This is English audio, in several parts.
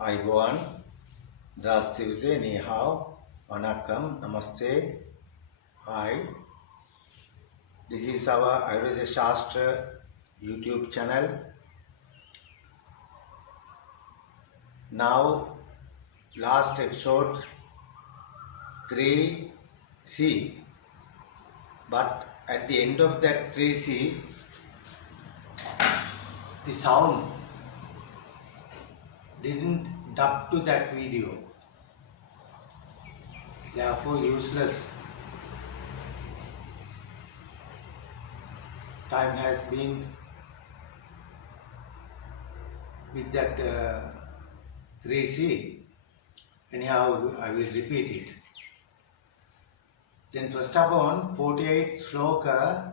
Ayuvan, Drasthyute, Ni Hao, Vanakkam, Namaste, Hi. This is our Ayurveda Shasthra YouTube channel. Now, last episode 3C, but at the end of that 3C, the sound didn't duck to that video, therefore useless. Time has been with that 3C. Anyhow, I will repeat it. Then first upon 48 shloka,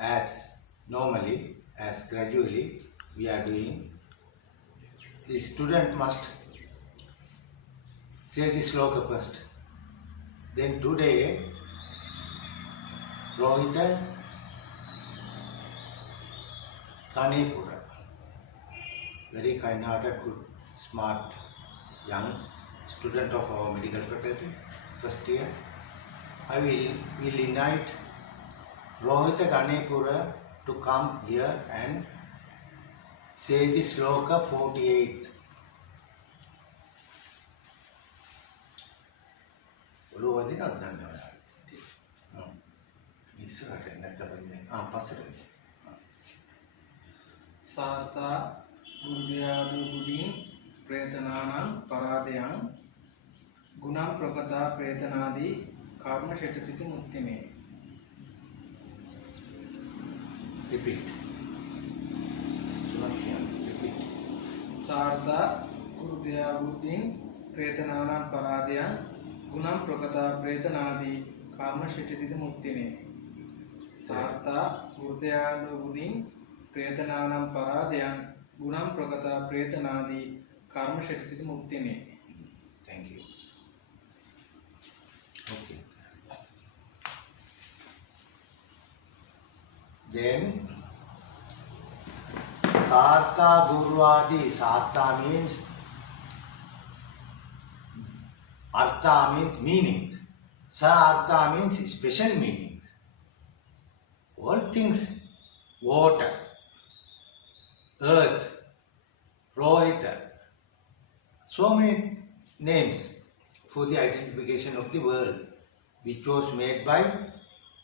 as normally, as gradually we are doing, the student must say the shloka first. Then today, Rohita Kanipura, very kind-hearted, good, smart, young student of our medical faculty, first year. I will invite Rohita Kanipura to come here and say the shloka 48. Sartha Gurdhyadu Budin Pretananam Paradayam Gunam Prakata Pretanadi Karma Shetatiti Muktime. Repeat. Repeat. Sartha Gurdhyadu Budin Pretananam Paradayam Gunam Prakata Pretanadi Karma Shetatiti Muktime. Sartha Gurdhyadu Budin Pretananam Paradayam Gunam Prakata Pretanadi Karma Shetatiti Muktime. Thank you. Okay. Then Sartha Gurvadi. Sartha means Artha means meanings. Sartha means special meanings. All things, water, earth, Rohita, so many names for the identification of the world, which was made by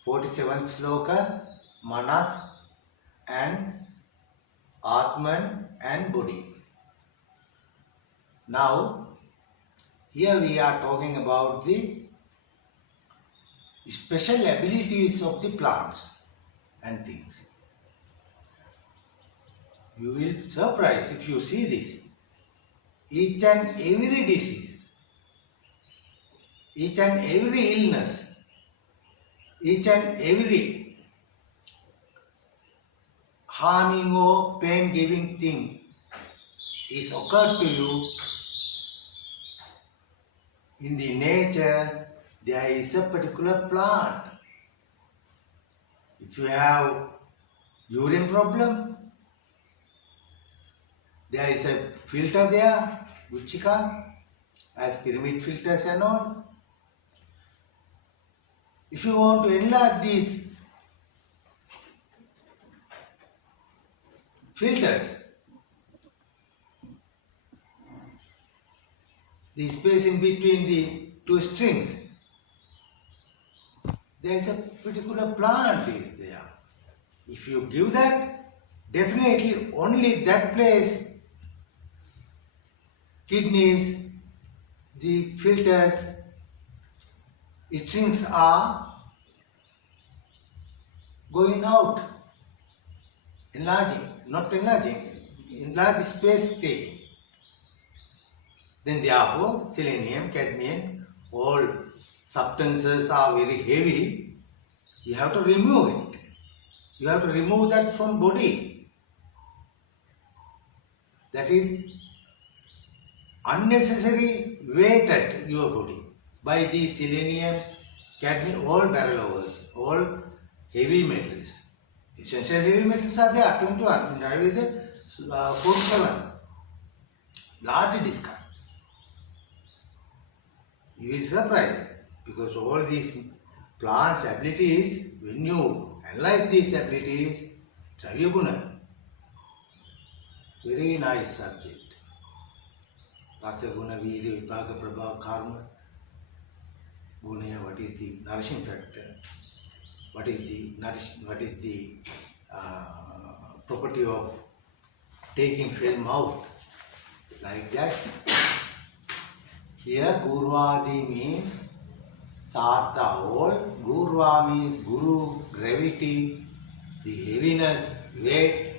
47th sloka, Manas and Atman and body. Now, here we are talking about the special abilities of the plants and things. You will be surprised if you see this. Each and every disease, each and every illness, each and every harming or pain-giving thing is occurred to you. In the nature, there is a particular plant. If you have urine problem, there is a filter there, Uchika, as pyramid filters and all. If you want to enlarge these filters, the space in between the two strings, there is a particular plant is there. If you give that, definitely only that place, kidneys, the filters, strings are going out, enlarging, not enlarging, enlarge space taking. Then therefore, selenium, cadmium, all substances are very heavy. You have to remove it. You have to remove that from body. That is unnecessary weighted your body by the selenium, cadmium, all barrel-overs, all heavy metals. Essential heavy metals are there, 21 in Ayurveda. 47 largely discussed. You will be surprised because all these plants' abilities, when you analyze these abilities, Dravyaguna, very nice subject. Rasaguna, Viri, Vipaka, Prabha, Karma, Guna, what is the nourishing factor? What is the property of taking film out? Like that. Here Gurvadi means Sartha all. Gurva means Guru, gravity, the heaviness, weight.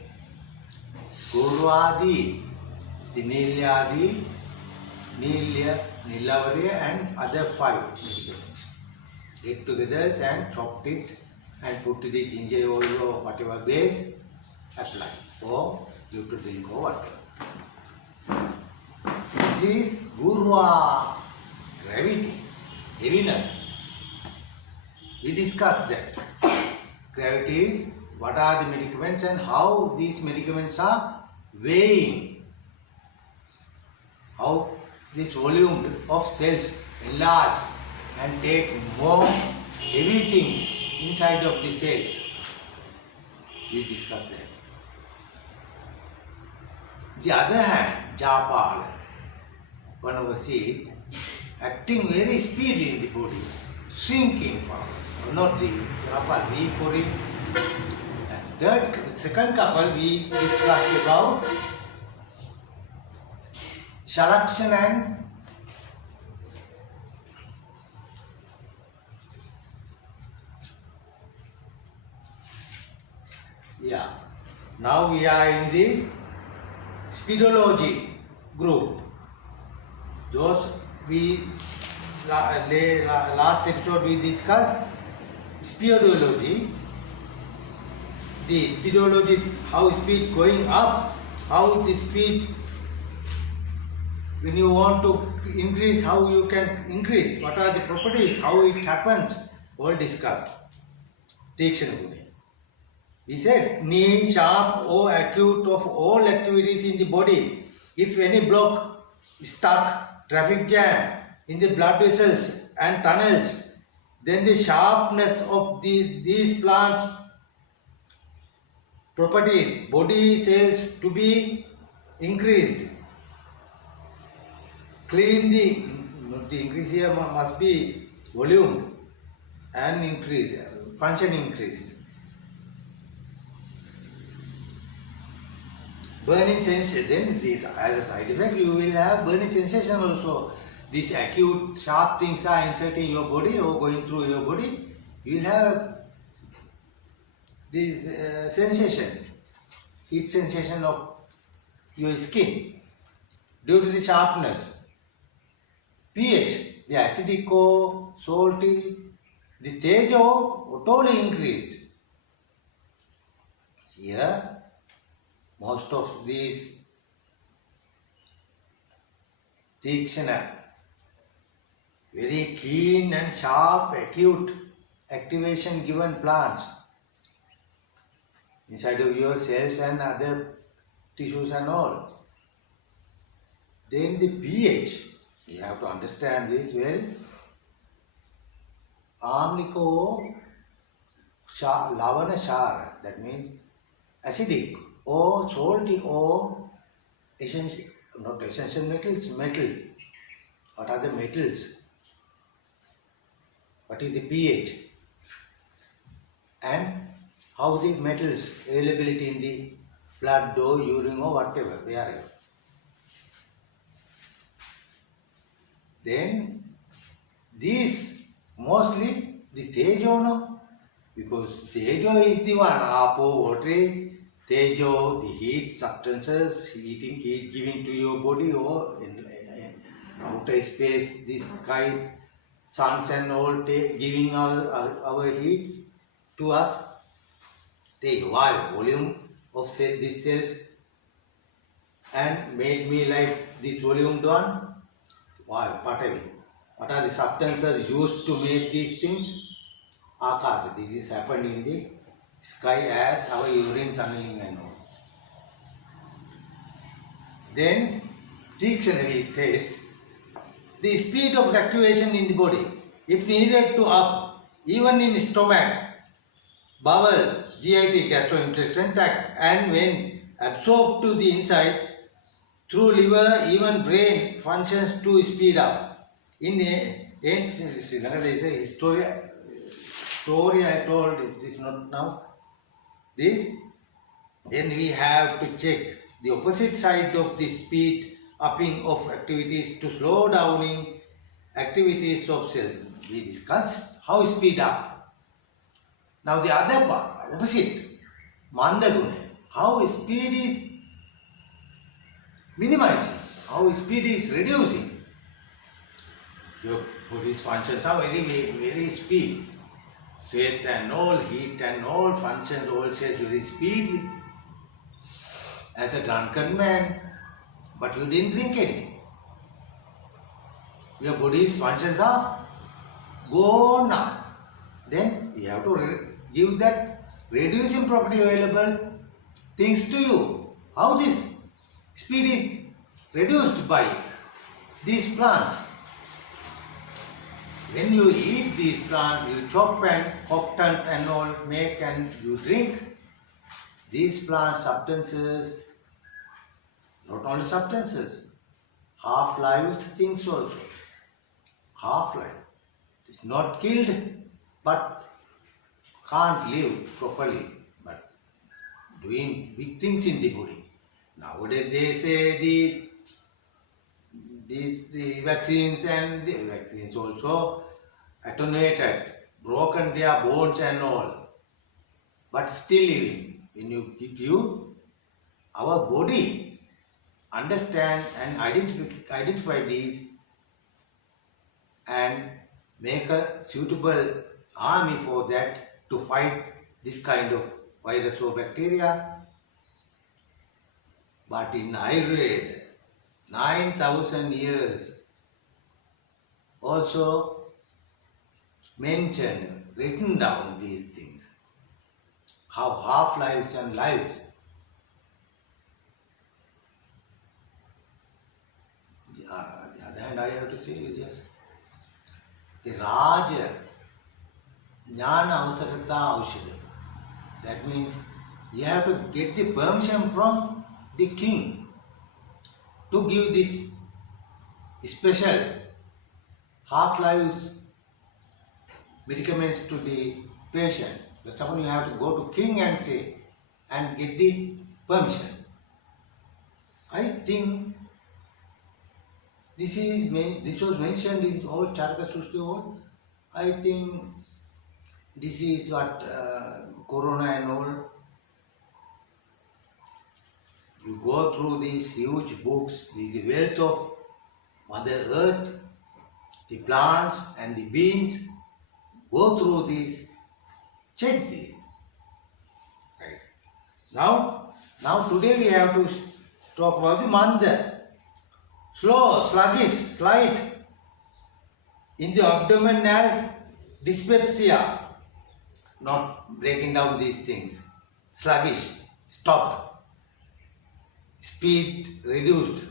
Gurvadi, the Nilyadi, Nilya, Nilavarya and other 5 medicaments. Take together and chopped it and put to the ginger oil or whatever base, apply or you to drink or water. This is Gurva, gravity, heaviness. We discussed that. Gravity is what are the medicaments and how these medicaments are weighing. How this volume of cells enlarge and take more heavy things inside of the cells. We discussed that. The other hand, Japala, one of the seed, acting very speedily in the body, shrinking power, not the Japala, we for it. And second couple we discussed about Shalakshan and now we are in the speedology group. Those we last episode we discussed speedology. The speedology, how speed going up, how the speed when you want to increase, how you can increase, what are the properties, how it happens, all discussed. Tikshana. We said knee, sharp or acute of all activities in the body. If any block, stuck, traffic jam in the blood vessels and tunnels, then the sharpness of these plant properties, body cells to be increased. Clean the increase here must be volume and increase, function increase. Burning sensation, then this as a side effect you will have burning sensation also. These acute sharp things are inserting your body or going through your body, you will have this sensation, heat sensation of your skin due to the sharpness. pH, the acidic or salty, the stage of totally increased. Here, most of these Tikshana, very keen and sharp, acute activation given plants inside of your cells and other tissues and all. Then the pH, you have to understand this well. Amliko Lavana Shara, that means acidic or salty or essential, not essential metals, metal. What are the metals? What is the pH? And how the metals availability in the blood or urine or whatever they are. Then these mostly the Tejo, no? Because Tejo is the one, Apo, water, Tejo, the heat substances, heat giving to your body or in outer space, the skies, suns and all giving our heat to us. Take volume of these cells and made me like this volume done. What are the substances used to make these things? Akar. This is happened in the sky as our urine tunneling and all. Then dictionary says the speed of activation in the body, if needed to up, even in stomach, bowel, GIT, gastrointestinal tract, and when absorbed to the inside through liver, even brain functions to speed up. In ancient Sri Lanka, there is a story I told, it is not now. This, then we have to check the opposite side of the speed upping of activities to slow downing activities of cells. We discussed how speed up. Now the other part, opposite, manda guna, how speed is minimizing, how speed is reducing. Your body's functions are very speed. Sweat and all, heat and all functions, all cells very speedily. As a drunken man, but you didn't drink anything. Your body's functions are gone now. Then you have to give that reducing property available things to you. How this speed is reduced by these plants. When you eat these plants, you chop and coctant and all make and you drink. These plant substances, not only substances, half-life things also. Half-life. It's not killed, but can't live properly, but doing big things in the body. Nowadays they say the vaccines and the vaccines also attenuated, broken their bones and all, but still living. When you give our body understand and identify these and make a suitable army for that to fight this kind of virus or bacteria. But in Ayurveda, 9,000 years also mentioned, written down these things. How half-lives and lives. On the other hand, I have to say yes. The Raja Jnana Avasarata Aushadha. That means you have to get the permission from the king to give this special half-lives medicaments to the patient. First of all, you have to go to king and say and get the permission. I think this was mentioned in all Charaka Srushti. I think this is what Corona and all. You go through these huge books, the wealth of Mother Earth, the plants and the beings. Go through these, check these. Right. Now today we have to talk about the Manda. Slow, sluggish, slight in the abdomen as dyspepsia. Not breaking down these things. Sluggish, stopped. Speed reduced.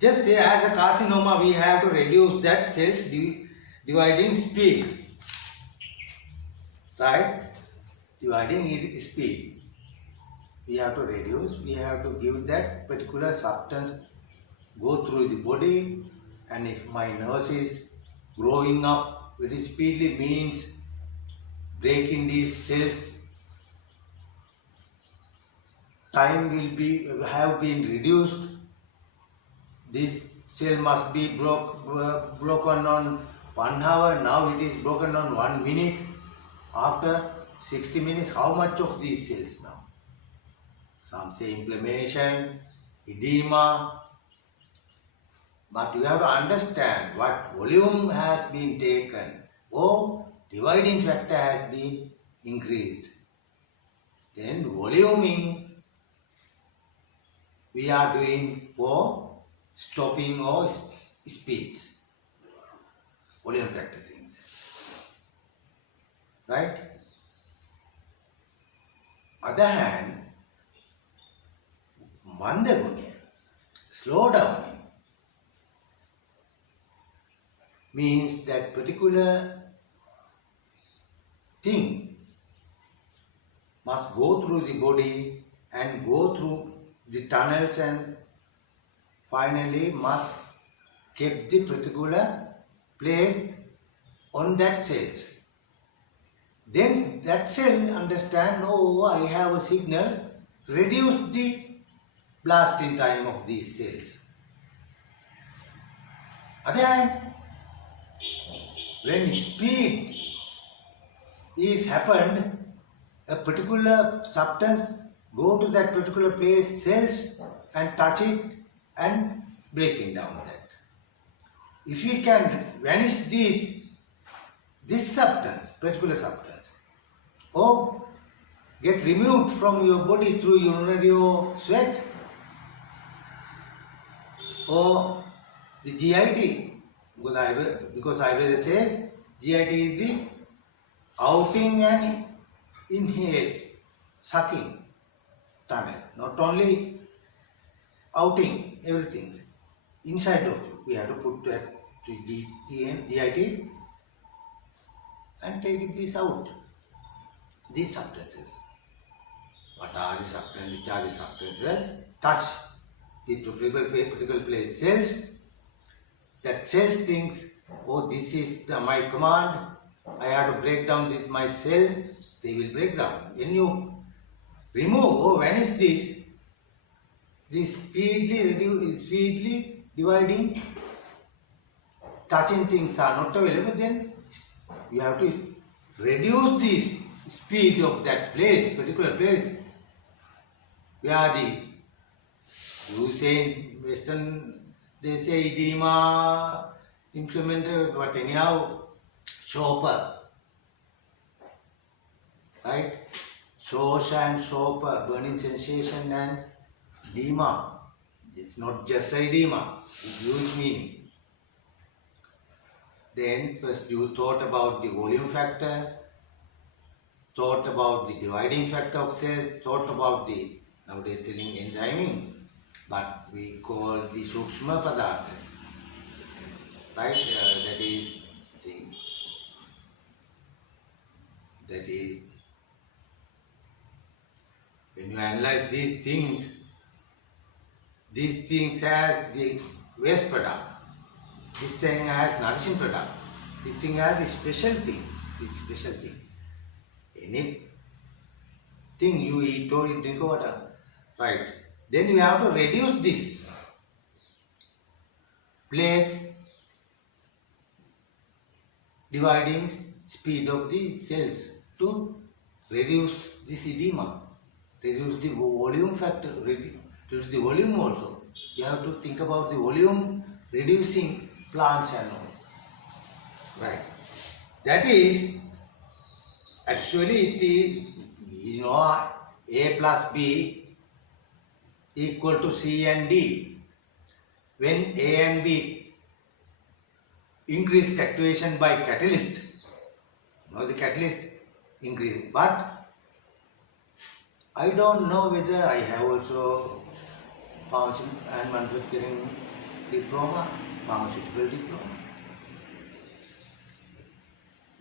Just say as a carcinoma we have to reduce that cells dividing speed. Right? Dividing speed. We have to reduce, we have to give that particular substance go through the body, and if my nurse is growing up very speedily means breaking these cells, time will have been reduced. This cell must be broken on 1 hour, now it is broken on 1 minute. After 60 minutes, how much of these cells now? Some say inflammation, edema, but you have to understand what volume has been taken or dividing factor has been increased. Then voluming we are doing for stopping or speeds, volume factor things, right? Other hand, manda guniya, slow down, means that particular thing must go through the body and go through the tunnels and finally must keep the particular place on that cells. Then that cell understand, oh, I have a signal, reduce the blasting time of these cells. Again, when speed is happened, a particular substance go to that particular place, cells, and touch it and breaking down that. If we can vanish this substance, particular substance, or get removed from your body through urinary or sweat, or the GIT, because Ayurveda says GIT is the outing and inhale, sucking tunnel, not only outing, everything inside of you. We have to put that to GIT and take this out. These substances. What are the substances? Which are the substances? Touch the particular place cells. That cells thinks, oh, this is my command. I have to break down this my cell. They will break down. When you remove or vanish this speedily dividing, touching things are not available, then you have to reduce the speed of that place, particular place, where you say in Western, they say edema, implemented, but anyhow, chopper, right? Shosha and chopper, burning sensation and edema. It's not just edema, it's huge meaning. Then first you thought about the volume factor, thought about the dividing factor of cells, thought about the nowadays selling enzyming, but we call the Sukshma Padartha, right? That is when you analyze these things as the waste product, this thing has nourishing product, this thing has the special thing, Anything you eat or you drink water, right? Then you have to reduce this place dividing speed of the cells to reduce this edema, reduce the volume factor, reduce the volume also. You have to think about the volume reducing plants and all. Right. That is, actually it is, A plus B equal to C and D. When A and B increase activation by catalyst, the catalyst increase. But I don't know whether I have also pharmacy and manufacturing diploma, pharmaceutical diploma.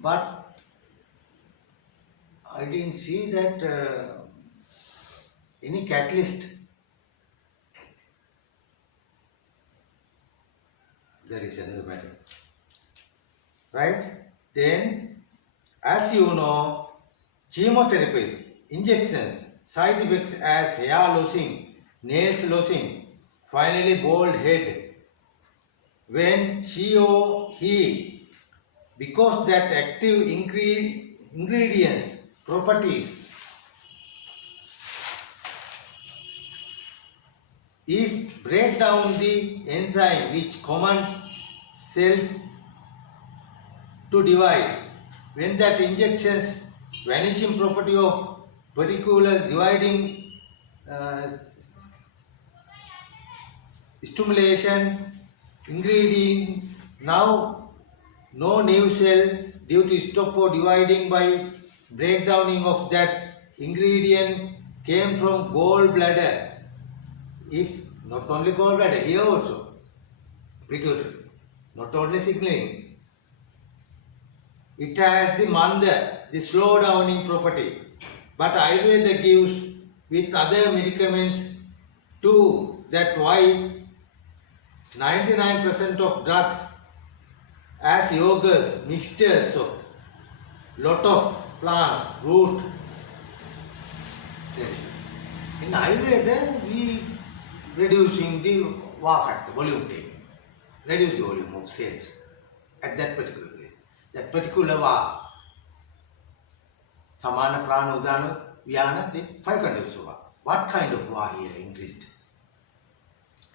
But I didn't see that any catalyst. That is another matter. Right? Then, as you know, chemotherapies, injections, side effects as hair losing, nails losing, finally bald head. When she or he, because that active ingredients, properties is break down the enzyme which command cell to divide. When that injections vanishing property of particular dividing stimulation ingredient, now no new cell due to stop for dividing by breakdowning of that ingredient came from gallbladder. if not only gallbladder, here also, pituitary, not only signaling, it has the manda, the slow downing property. But Ayurveda gives with other medicaments too. That why 99% of drugs as yogurts, mixtures of lot of plants, root. In Ayurveda, we reducing the VA factor, volume take, reduce the volume of cells at that particular place. That particular VA, Samana, Prana, Udana, Vyana, the 5 conditions of VA. What kind of VA here increased?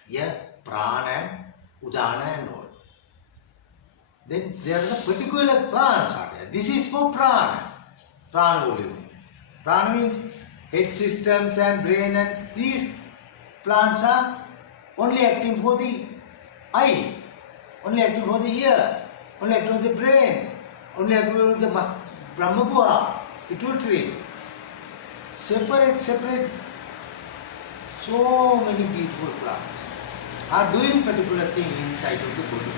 Here, Prana and Udana and all. Then there are the particular plants are there. This is for Prana, Prana volume. Prana means head systems and brain, and these plants are only acting for the eye, only acting for the ear, only acting for the brain, only acting for the Brahmaguha, pituitaries. Separate, so many beautiful plants are doing particular thing inside of the body.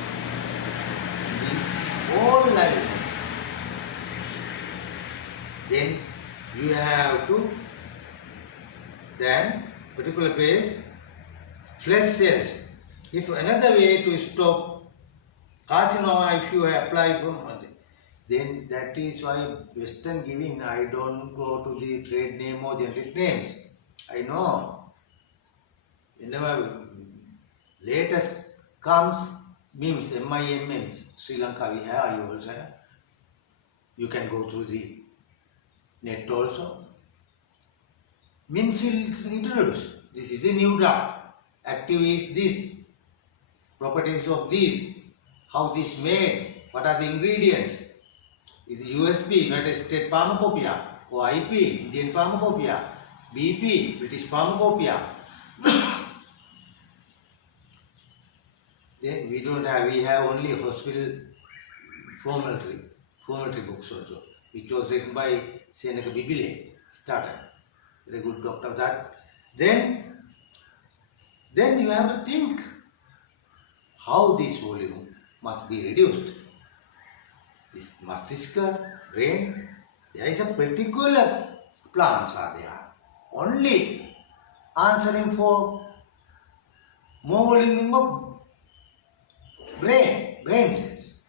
All liveness. Then you have to then particular place flesh cells. If another way to stop carcinoma, if you apply from then that is why Western giving, I don't go to the trade name or generic names. I know. Whenever latest comes MIMS, MIMMs, Sri Lanka we have, you also have. You can go through the net also. MIMS will introduce. This is the new drug. Active is this. Properties of this. How this made. What are the ingredients? Is USB, United States Pharmacopoeia, or IP, Indian Pharmacopoeia, BP, British Pharmacopoeia. Then we don't have, we have only hospital formulary books also, which was written by Seneca Bibile, started. Very good doctor that. Then you have to think how this volume must be reduced. This mastiska, brain, there is a particular plants are there, only answering for more volume of brain cells.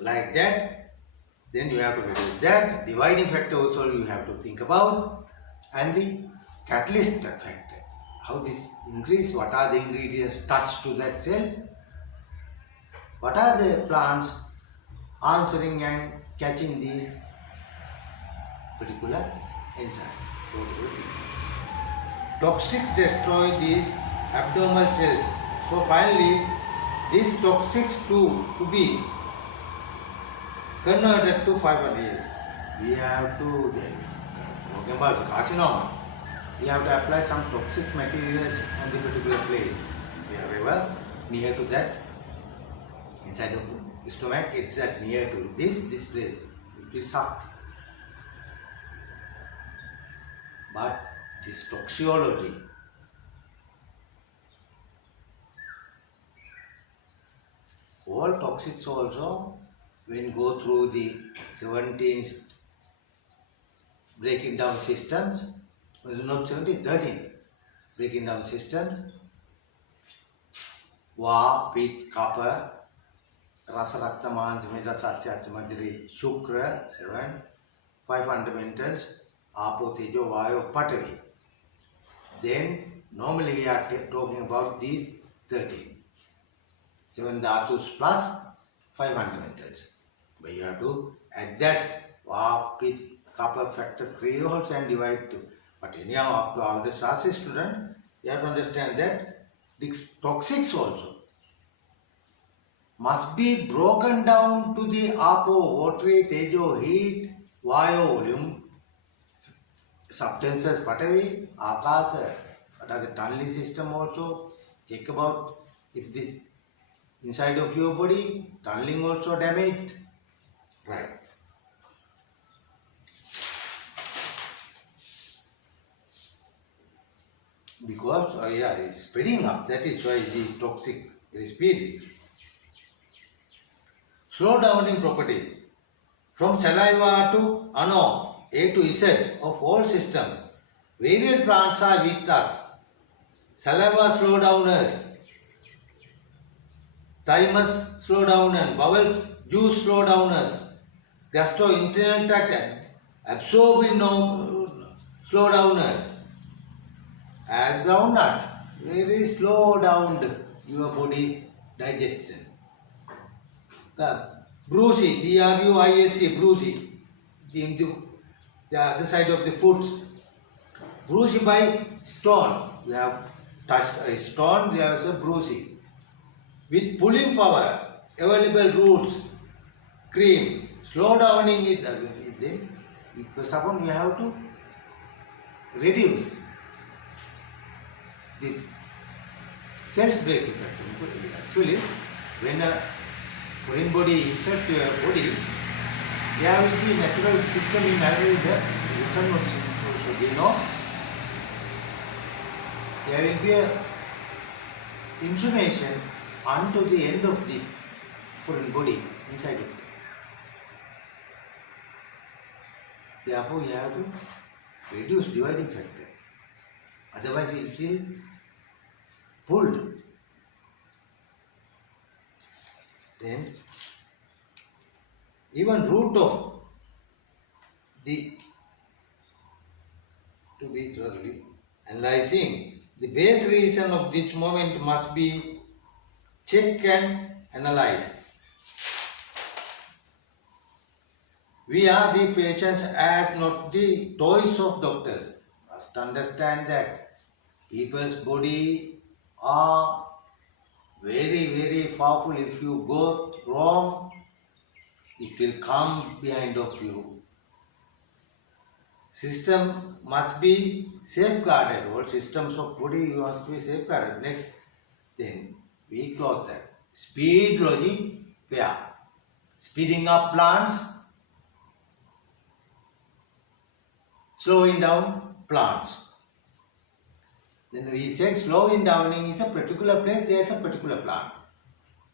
Like that, then you have to reduce that. Dividing factor also you have to think about, and the catalyst factor. How this increase, what are the ingredients touched to that cell, what are the plants answering and catching these particular enzymes. Toxics destroy these abnormal cells. So finally, these toxics to be converted to 500 years. We have to, talking about carcinoma, we have to apply some toxic materials on the particular place. Wherever near to that, inside the stomach, it's at near to this place, it will suck. But this toxicology, all toxics also, when go through the 17 breaking down systems, not 17, 13 breaking down systems, Va, Pit, Kapha, Rasa, Rakta, Mansa, Meda, Sastya, Majri, Shukra, 7, 5 fundamentals, Apo, Tejo, Vayo, Patavi. Then normally we are talking about these 13. 7 dhatus plus 5 fundamentals. But you have to add that Va, Pit, Kapha factor 3 also and divide 2. But anyhow, up to all the Shasthra student, you have to understand that these toxics also must be broken down to the Apo, watery, Tejo, heat, Vayo, volume, substances, Patavi, Akasa, what are the tunneling system also. Check about if this inside of your body, tunneling also damaged. Right. Because it's spreading up. That is why it is toxic very speedily. Slow down in properties. From saliva to ano, A to Z of all systems. Various plants are with us. Saliva slow downers. Thymus slow downers. Bowels juice slow downers. Gastrointestinal tract absorbing slow downers. As groundnut, very slow down your body's digestion. The brucey, B-R-U-I-S-E, brucey, the other side of the foods. Brucey by stone. We have touched a stone, we have also brucey. With pulling power, available roots, cream, slow downing is then first of all we have to reduce the cells breaking factor. Actually, when a foreign body insert your body, there will be natural system in Ayurveda. You cannot also they know there will be a inflammation unto the end of the foreign body inside of it. Therefore, you have to reduce dividing factor. Otherwise, it will pulled. Then, even root of the to be thoroughly analyzing the base reason of this moment must be checked and analyzed. We are the patients as not the toys of doctors. Must understand that people's body are very, very powerful. If you go wrong, it will come behind of you. System must be safeguarded. All systems of body must be safeguarded. Next, then we got that. Speed logic pair. Speeding up plants, slowing down plants. Then we said slowing downing is a particular place, there is a particular plant.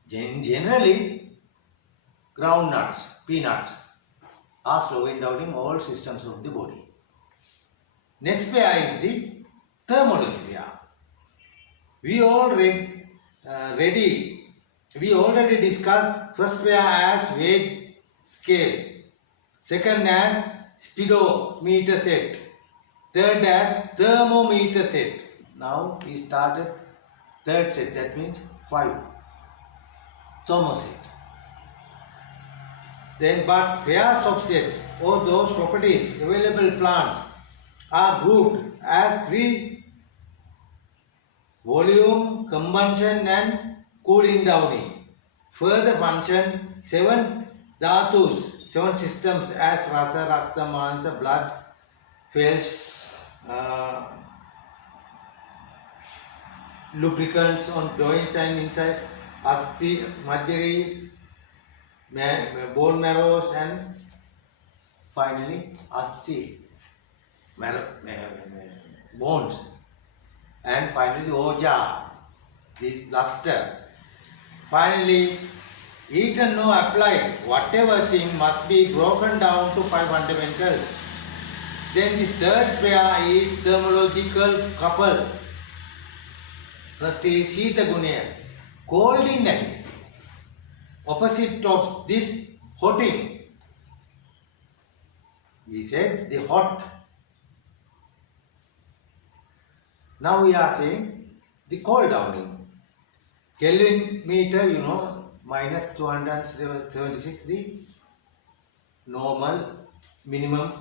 Generally, groundnuts, peanuts are slowing downing all systems of the body. Next pair is the thermology pair. We already discussed first pair as weight scale, second as speedometer set, third as thermometer set. Now we started third set, that means 5 thermoset. Then but pairs of sets or those properties available plants are grouped as 3: volume, combustion and cooling downing. Further function 7 dhatus, 7 systems as rasa, rakta, mansa, blood, flesh, lubricants on joints and inside, asti, majjari, bone marrows and finally asti, bones, and finally oja, the luster. Finally, eaten no applied, whatever thing must be broken down to 5 fundamentals. Then the third pair is thermological couple. First is Shita Gunaya, cold in and opposite of this hotting. We said the hot. Now we are saying the cold downing. Kelvin meter, you know, minus 276, the normal minimum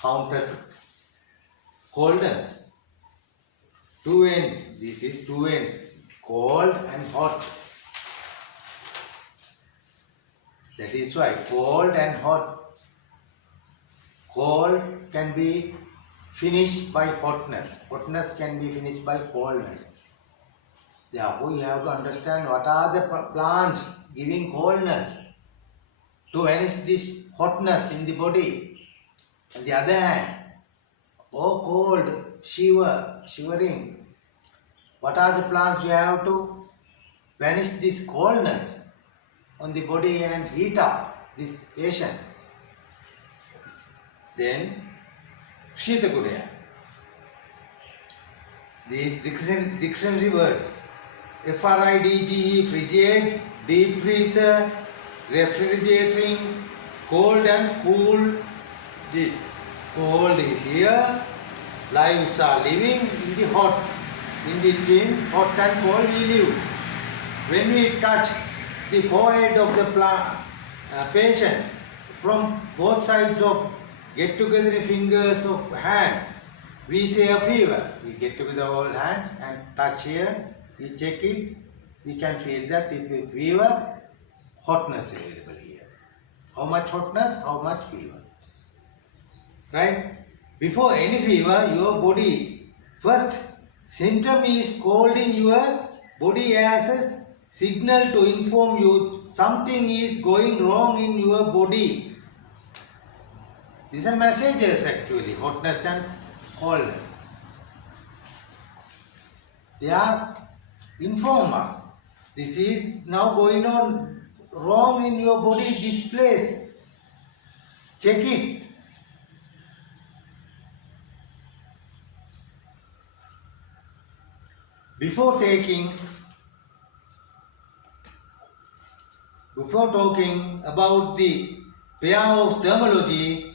counter coldness. 2 ends, this is 2 ends, cold and hot. That is why cold and hot. Cold can be finished by hotness. Hotness can be finished by coldness. Therefore, you have to understand what are the plants giving coldness to vanish this hotness in the body. On the other hand, cold shivering. What are the plants you have to banish this coldness on the body and heat up this patient? Then Shitakudeya. These dictionary words: FRIDGE, frigid, deep freezer, refrigerating, cold and cool. The cold is here, lives are living in the hot. In between hot and cold we live. When we touch the forehead of the patient from both sides of get together fingers of hand, we say a fever. We get together all hands and touch here, we check it, we can feel that if a fever, hotness available here. How much hotness, how much fever. Right? Before any fever, your body, first symptom is cold in your body as a signal to inform you something is going wrong in your body. These are messages actually, hotness and coldness. They are inform us. This is now going on wrong in your body, this place. Check it. Before talking about the pair of thermology,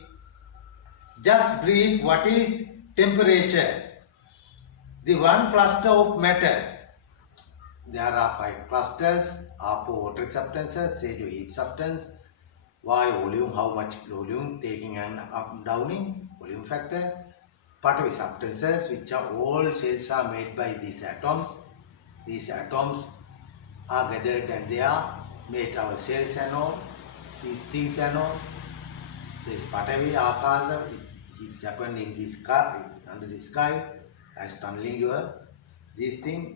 just brief what is temperature. The one cluster of matter. There are 5 clusters: Apo, water substances; Tejo, heat substance; Vayu, volume, how much volume, taking and up downing, volume factor; Patavi, substances, which are all cells are made by these atoms. These atoms are gathered and they are made our cells and all, these things and all. This Patavi, Akasa, is happened in the sky, under the sky, as tunneling your this thing.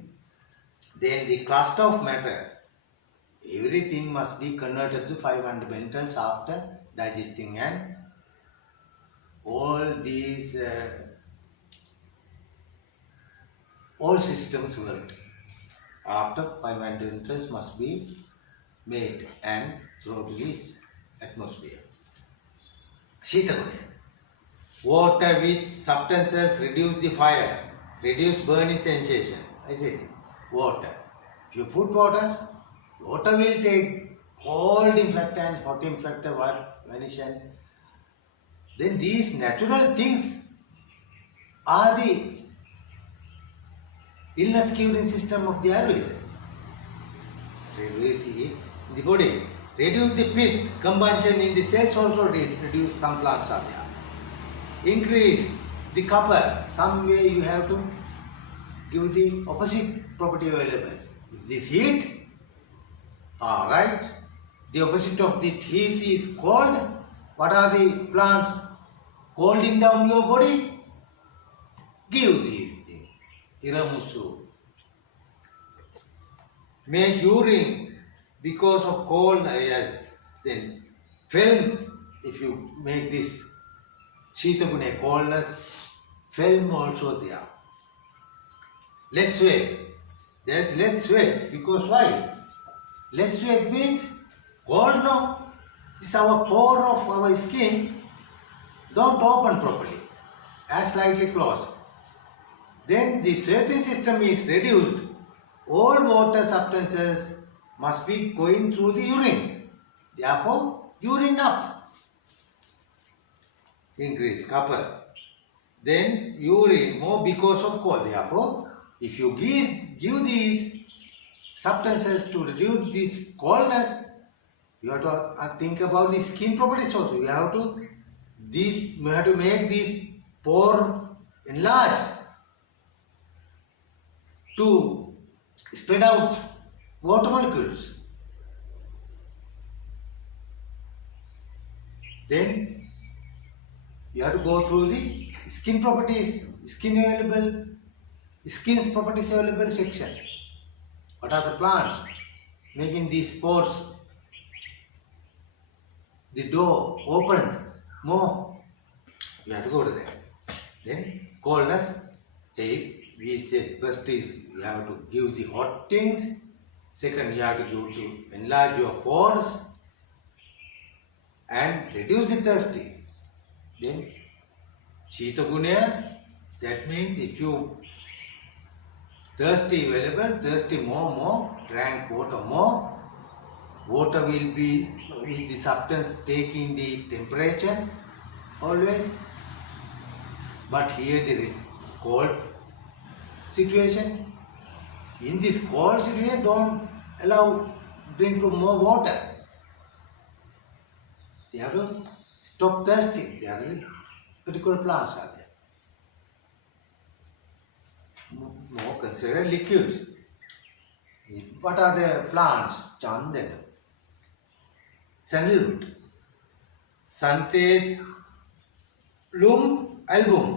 Then the cluster of matter, everything must be converted to 5 fundamentals after digesting, and all these all systems work. After 5 fundamentals must be made and through this atmosphere. Shitakudeya. Water with substances reduce the fire, reduce burning sensation. I said water. If you put water, water will take cold infector and hot infector, what vanish, and then these natural things are the illness curing system of the Ayurveda. Reduce it in the body, reduce the pith, combustion in the cells also reduce, some plants are there. Increase the copper, some way you have to give the opposite property available. If this heat, right, the opposite of the heat is cold. What are the plants cooling down your body? Give these things. Iramusu. Make urine because of cold areas. Then film, if you make this Shitagune coldness, film also there. Less sweat. There is less sweat because why? Less sweat means cold no. This our pore of our skin don't open properly, as slightly closed. Then the sweating system is reduced. All water substances must be going through the urine. Therefore, urine up. Increase copper. Then urine more because of cold. Therefore, if you give these substances to reduce this coldness, you have to think about the skin properties also. You have to make this pore enlarged to spread out water molecules. Then you have to go through the skin properties, skin's properties available section. What are the plants making these pores, the door opened more? You have to go to there. Then coldness, We said first is you have to give the hot things. Second, you have to give to enlarge your pores and reduce the thirsty. Then Shita Gunaya, that means if you thirsty available, thirsty more, drank water more. Water will be is the substance taking the temperature always. But here the cold situation. In this cold situation, don't allow drink more water. They have to stop thirsty. There are particular plants are there. More consider liquids. What are the plants? Chandana, sandalwood, Santalum album,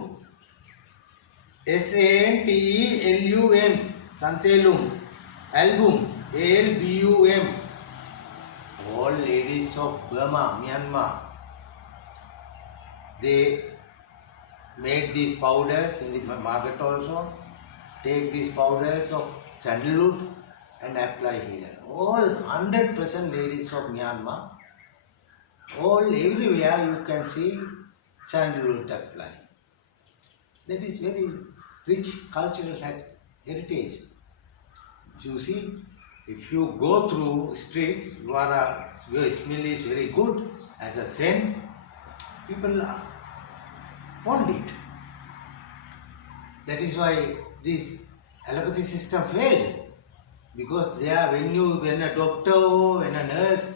SANTELUM, Santalum album, ALBUM. All ladies of Burma, Myanmar, they make these powders in the market also. Take these powders of sandalwood and apply here. All 100% ladies of Myanmar, all everywhere you can see sandalwood apply. That is very rich cultural heritage. You see, if you go through street, your smell is very good as a scent. People want it. That is why this allopathy system failed. Because there, when a doctor, when a nurse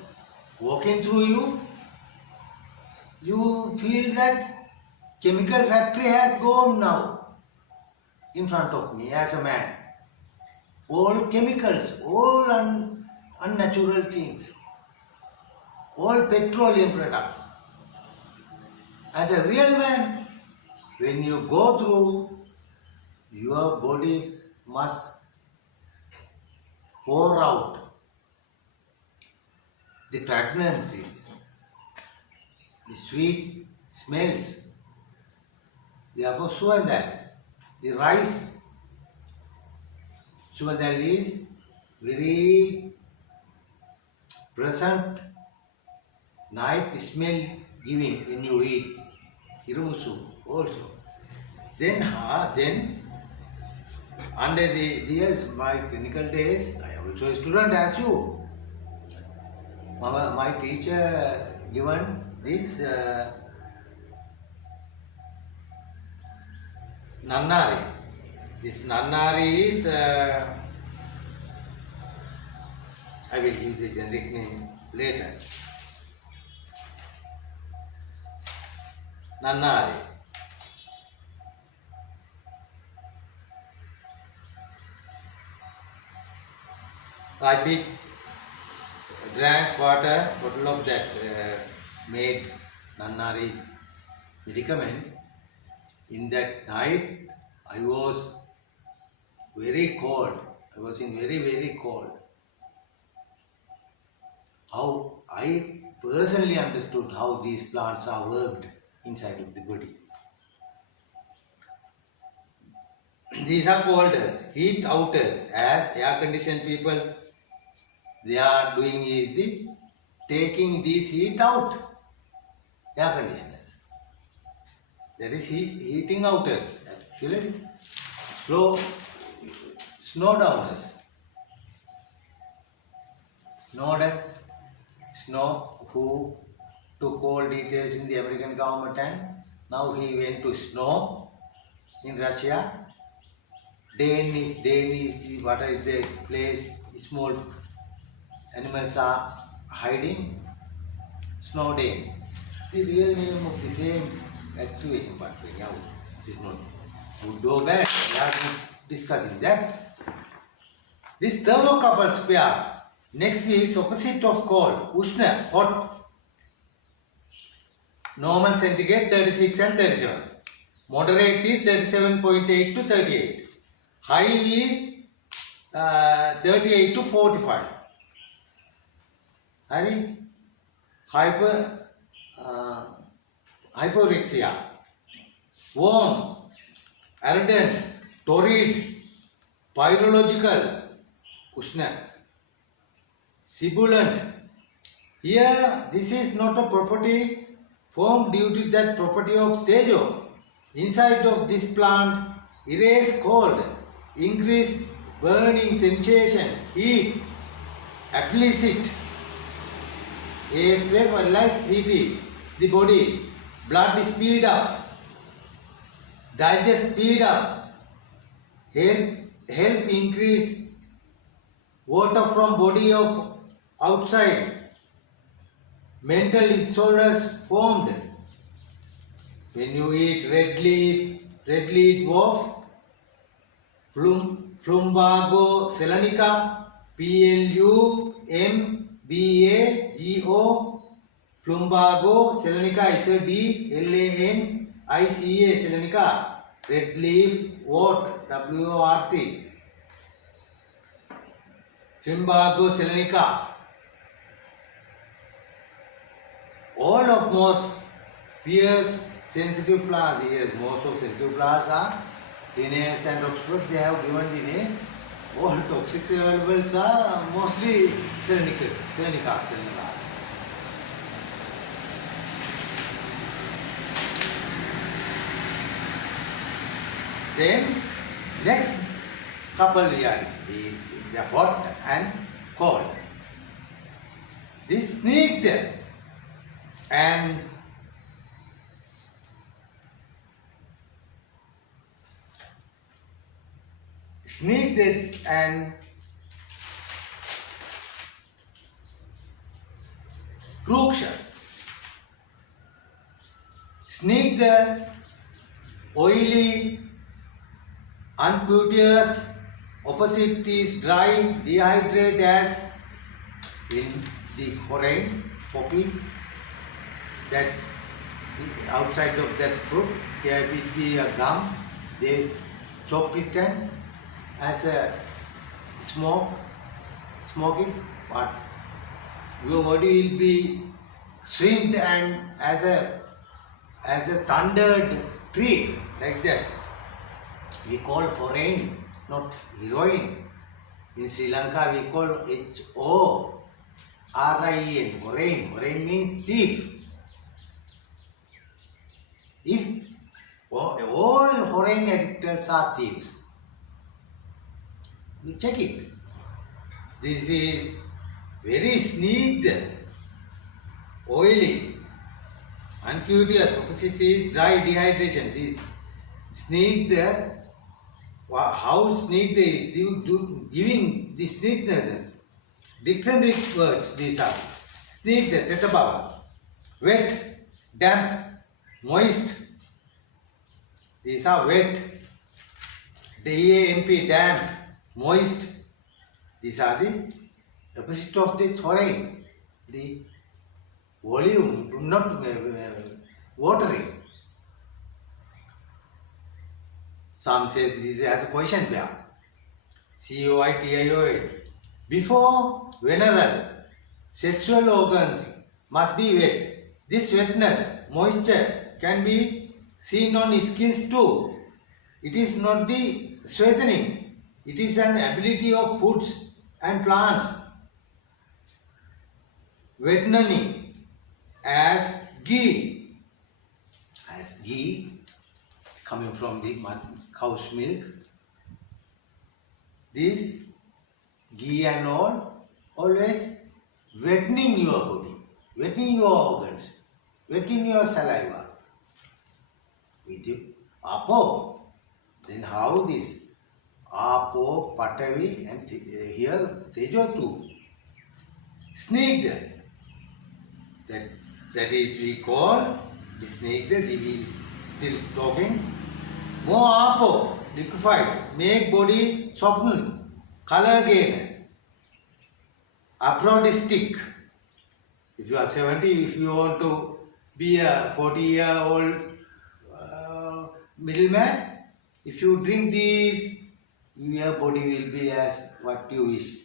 walking through you, you feel that chemical factory has gone now in front of me as a man. All chemicals, all unnatural things, all petroleum products. As a real man, when you go through, your body must pour out the fragrances, the sweet smells. Therefore, Suvandal, the rice, Suvandal is very pleasant, night smell giving when you eat. Irumusu also. Then under the years, my clinical days, I am also a student as you. My teacher given this Nannari. This Nannari is, I will give the generic name later. Nannari. I drank water, bottle of that made Nannari medicament. In that night, I was very cold. I was in very cold. How I personally understood how these plants are worked inside of the body. These are called as heat outers. As air conditioned people, they are doing is the taking this heat out. Air conditioners. That is heating outers. Actually, snow downers. Snow who took all details in the American government, and now he went to snow in Russia. Dane is the, what is the place small animals are hiding? Snow Dane. The real name of the same activation, but anyhow, it is not good or bad. We are discussing that. This thermocouple pairs. Next is opposite of cold, Ushna, hot. Normal centigrade 36 and 37. Moderate is 37.8 to 38. High is 38 to 45. Hyporexia. Warm, ardent, torrid, pyrological, Ushna, sibilant. Here, this is not a property formed due to that property of Tejo. Inside of this plant, erase cold, increase burning sensation, heat, afflicit, AFF, CT, the body, blood speed up, digest speed up, help increase water from body of outside, mental disorders formed. When you eat red leaf dwarf, Plumbago selanica, Plumbago, Plumbago selanica is a DLANICA selanica, red leaf wort, WORT, Plumbago selanica. All of most peers sensitive plants, yes, most of sensitive plants are Linnaeus and Oxford, they have given the name. All toxic available are mostly selenicas. Then next couple here is the hot and cold. This sneaked and Kruksha. Sneaked, oily, uncourteous, opposite is dry, dehydrated as in the foreign poppy, that outside of that fruit there will be a gum, they chop it and as a smoke it, but your body will be shrinked and as a thundered tree, like that. We call foreign, not heroin. In Sri Lanka we call HORIN, foreign. Foreign means thief. If all foreign editors are thieves, you check it. This is very sneaked, oily, uncourteous, opposite is dry, dehydration. This sneaked, how sneaked is giving the sneakedness. Dictionary words these are. Sneaked, tetabava, wet, damp, moist. These are wet, DAMP, damp, moist. These are the opposite of the foreign. The volume, not watery. Some says this as a question pair. COITIOA. Before veneral, sexual organs must be wet. This wetness, moisture can be seen on skins too. It is not the sweatening. It is an ability of foods and plants. Wetnani as ghee. As ghee coming from the cow's milk. This ghee and all always wetting your body, wetting your organs, wetting your saliva with the apo. Then how this apo, patavi and here tejo too. Snake that is we call the snake that we will still talking. More apo, liquefied, make body soften, color gain. Aphrodistic. If you are 70, if you want to be a 40-year-old middleman, if you drink these, your body will be as what you wish.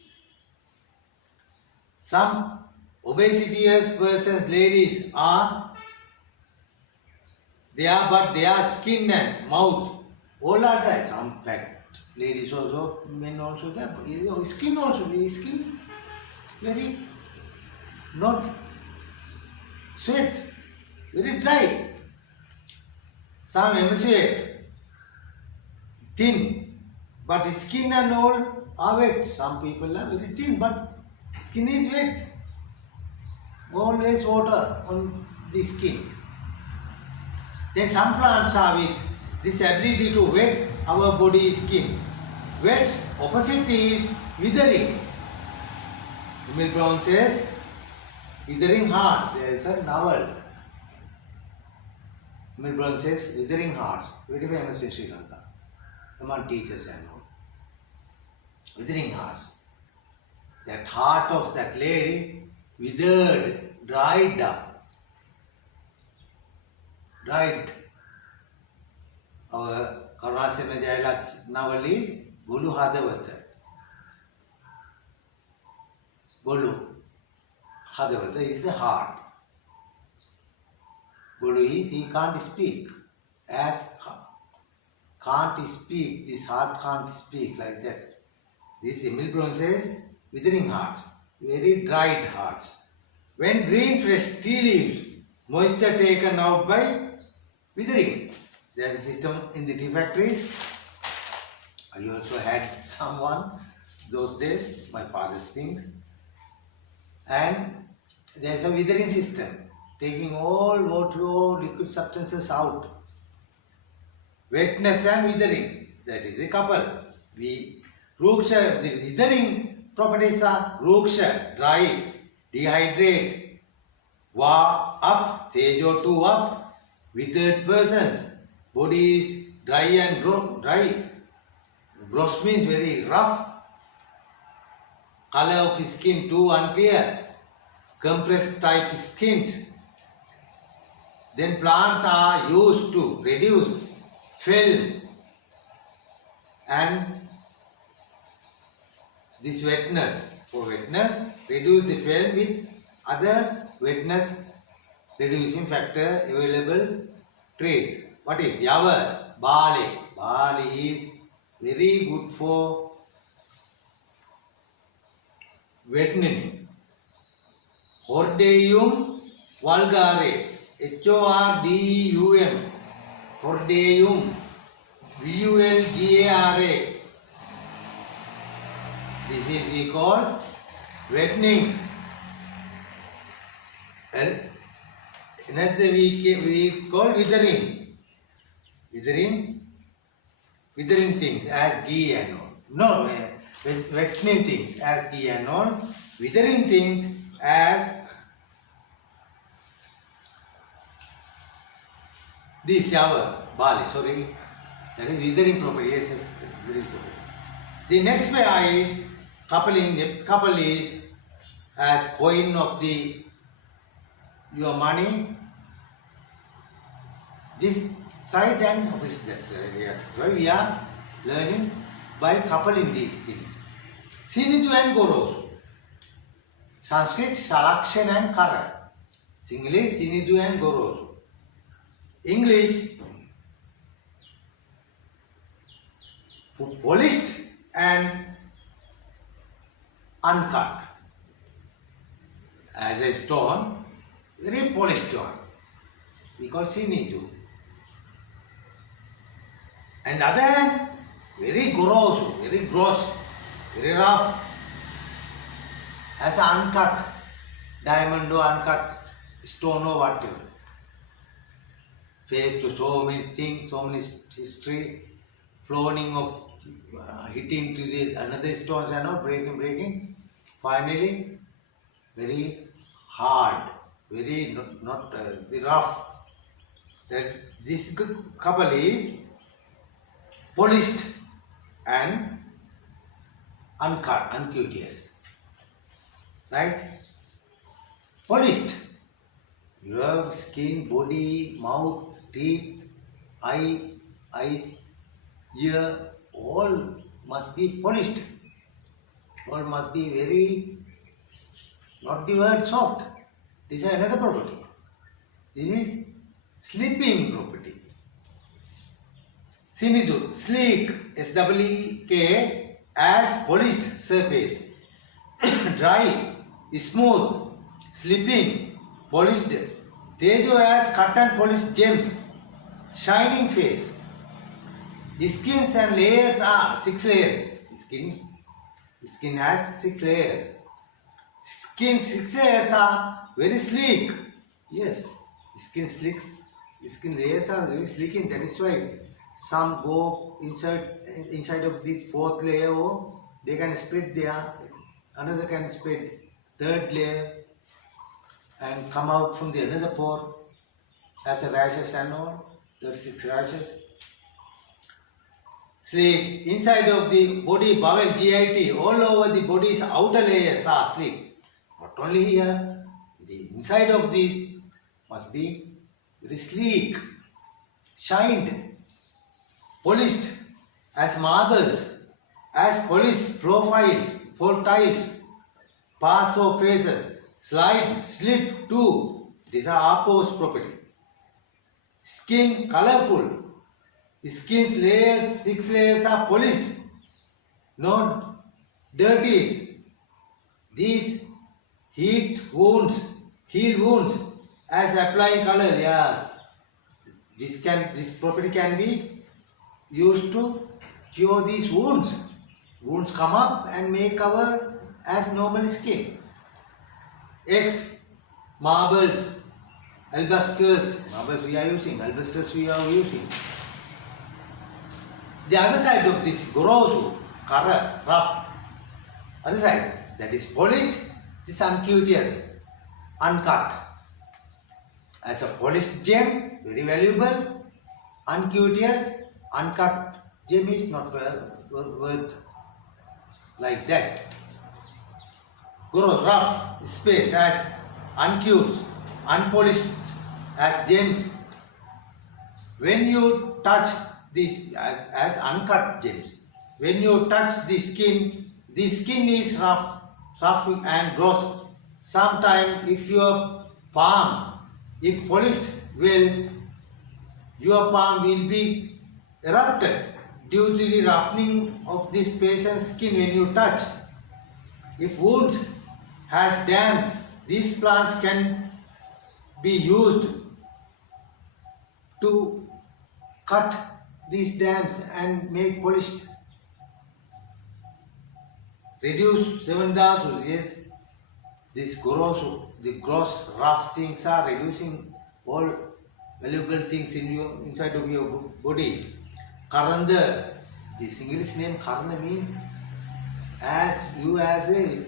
Some obesitous persons, ladies, are there, but their skin and mouth All are dry. Some fat ladies also, men also there. Skin also, skin very not sweat, very dry. Some emaciate, thin, but skin and all are wet. Some people are very thin, but skin is wet. Always water on the skin. Then some plants are with this ability to wet our body skin. Wet's opposite is withering. Emil Brown says, withering hearts. There is a novel. Emil Brown says, withering hearts. Very famous in Sri Lanka among teachers and all. Withering hearts. That heart of that lady withered, dried up. Dried. Our Karunasena Jayalak's novel is Bolu Hadavata. Bolu Hadavata is the heart. Bolu is he can't speak. As can't speak, this heart can't speak like that. This Emil Brown says withering hearts, very dried hearts. When green fresh tea leaves, moisture taken out by withering. There is a system in the tea factories. I also had someone those days, my father's things. And there is a withering system, taking all water or liquid substances out. Wetness and withering, that is a couple. Ruksha, the withering properties are Ruksha, dry, dehydrate, Va up, Tejo 2 up, withered persons. Body is dry and dry. Gross means very rough. Color of skin too unclear. Compressed type skins. Then plants are used to reduce film and this wetness. For wetness, reduce the film with other wetness reducing factor available trace. What is Yavar? Barley. Barley is very good for wettening. Hordeum vulgare. H-O-R-D-U-M. Hordeum. V-U-L-G-A-R-A. This is we call wettening. Another we call withering. Withering things as ghee and all. No, wettening things as ghee and all. Withering things as this shower, barley, sorry. That is withering property. Yes, withering property. The next pair is coupling. The couple is as coin of your money. This side and opposite that side. Yes. Why we are learning by coupling these things. Sinidu and Gorosu. Sanskrit Shalakshan and Kara. Singlish Sinidu and Gorosu. English polished and uncut. As a stone, very polished stone. We call Sinidu. And other hand, very gross, very rough, as an uncut diamond or uncut stone or whatever. Faced to so many things, so many history, flowing of hitting to the another stones and all, breaking. Finally, very hard, very not very rough. That this couple is polished and uncut, uncourteous. Right? Polished. Your skin, body, mouth, teeth, eye, ear, all must be polished. All must be very, not the word soft. This is another property. This is sleeping property. Sinidu, sleek, S-E-E-K, as polished surface. Dry, smooth, slipping, polished. Tejo as cut and polished gems. Shining face. Skins and layers are 6 layers. Skin has 6 layers. Skin 6 layers are very sleek. Yes, skin layers are very sleek. That is why some go inside of the 4th layer, or they can split there. Another can split 3rd layer and come out from the another pore as a rashes and all. 36 rashes. Sleek. Inside of the body, bowel, GIT, all over the body's outer layers are sleek. Not only here, the inside of this must be very sleek, shined, polished as marbles, as polished profiles, for tiles, pass for faces, slide, slip too. These are opposite property. Skin colorful. Skin's layers, 6 layers are polished, not dirty. These heal wounds as applying color. Yes, this property can be used to cure these wounds. Wounds come up and make cover as normal skin. X, marbles, albasters. Marbles we are using, albasters we are using. The other side of this gross, rough, other side, that is polished, this uncuteous, uncut. As a polished gem, very valuable, uncuteous, uncut gem is not worth like that. Gross, rough, space as uncute, unpolished as gems. When you touch this as uncut gems. When you touch the skin is rough and gross. Sometimes if your palm, if polished well, your palm will be erupted due to the roughening of this patient's skin when you touch. If wound has dams, these plants can be used to cut these dams and make polished. Reduce 7 dhatus. Yes, this the gross rough things are reducing all valuable things inside of your body. Karanda, this English name Karanda means as a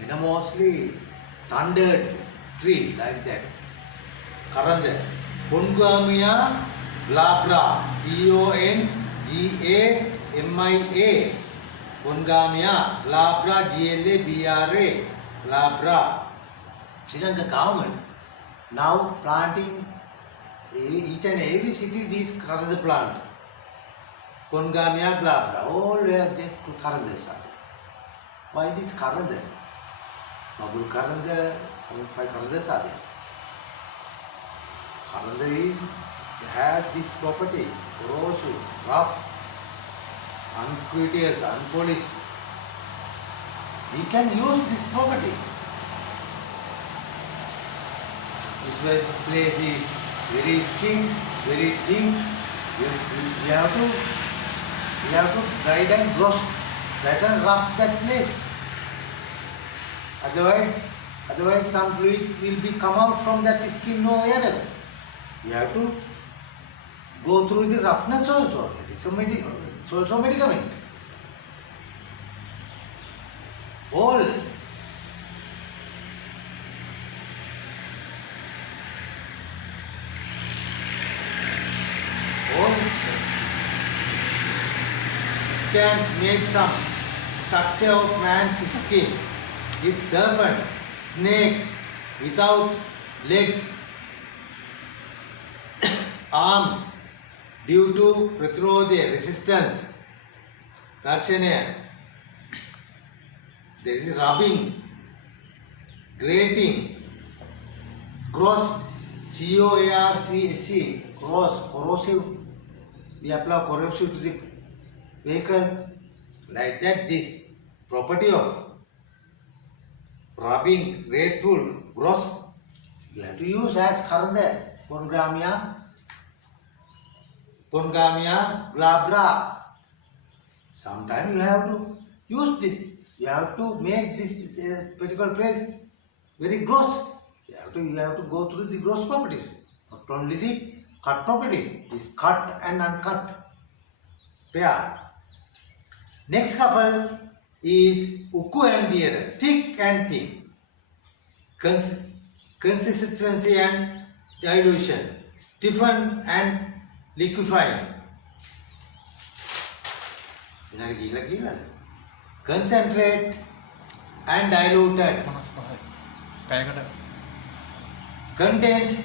venomously thundered tree, like that. Karanda. Pongamia glabra, Pongamia, Pongamia, glabra, GLABRA, glabra. Sri Lanka government now planting each and every city these Karanda plant. Pongamia glabra, all where they Karandas are. Why this Karanda? Mabul Karanda, 5 Karandas are there. Karanda has this property, gross, rough, uncourteous, unpolished. We can use this property. This place is very skin, very thin. We have to guide and gross, let and rough that place. Otherwise some fluid will be come out from that skin, no error. You have to go through the roughness also. It's also medicament. All scans make some structure of man's skin. If serpent, snakes without legs, arms, due to Pratrodya, resistance, Karshana, there is rubbing, grating, gross, COARCC, gross, corrosive we apply corrosive to the vehicle. Like that, this property of rubbing grateful gross, you have to use as Karanda, Pongamia, glabra. Sometimes you have to use this. You have to make this particular place very gross. You have to go through the gross properties, not only the cut properties. This cut and uncut pair. Next couple is Uku and the other, thick and thin, consistency and dilution, stiffen and liquefying. Concentrate and diluted. Contains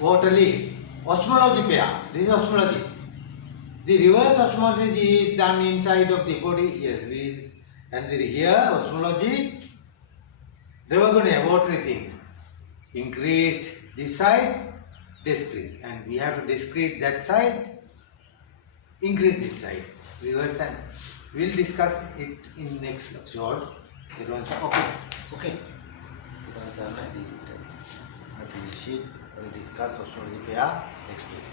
waterly. Osmology pair. This is osmology. The reverse osmology is done inside of the body. Yes, and here osmology, Dravaguna, watery things. Increased this side, decreased. And we have to decrease that side, increase this side. Reverse, and we'll discuss it in next lecture. Okay. We'll discuss osmology pair next week.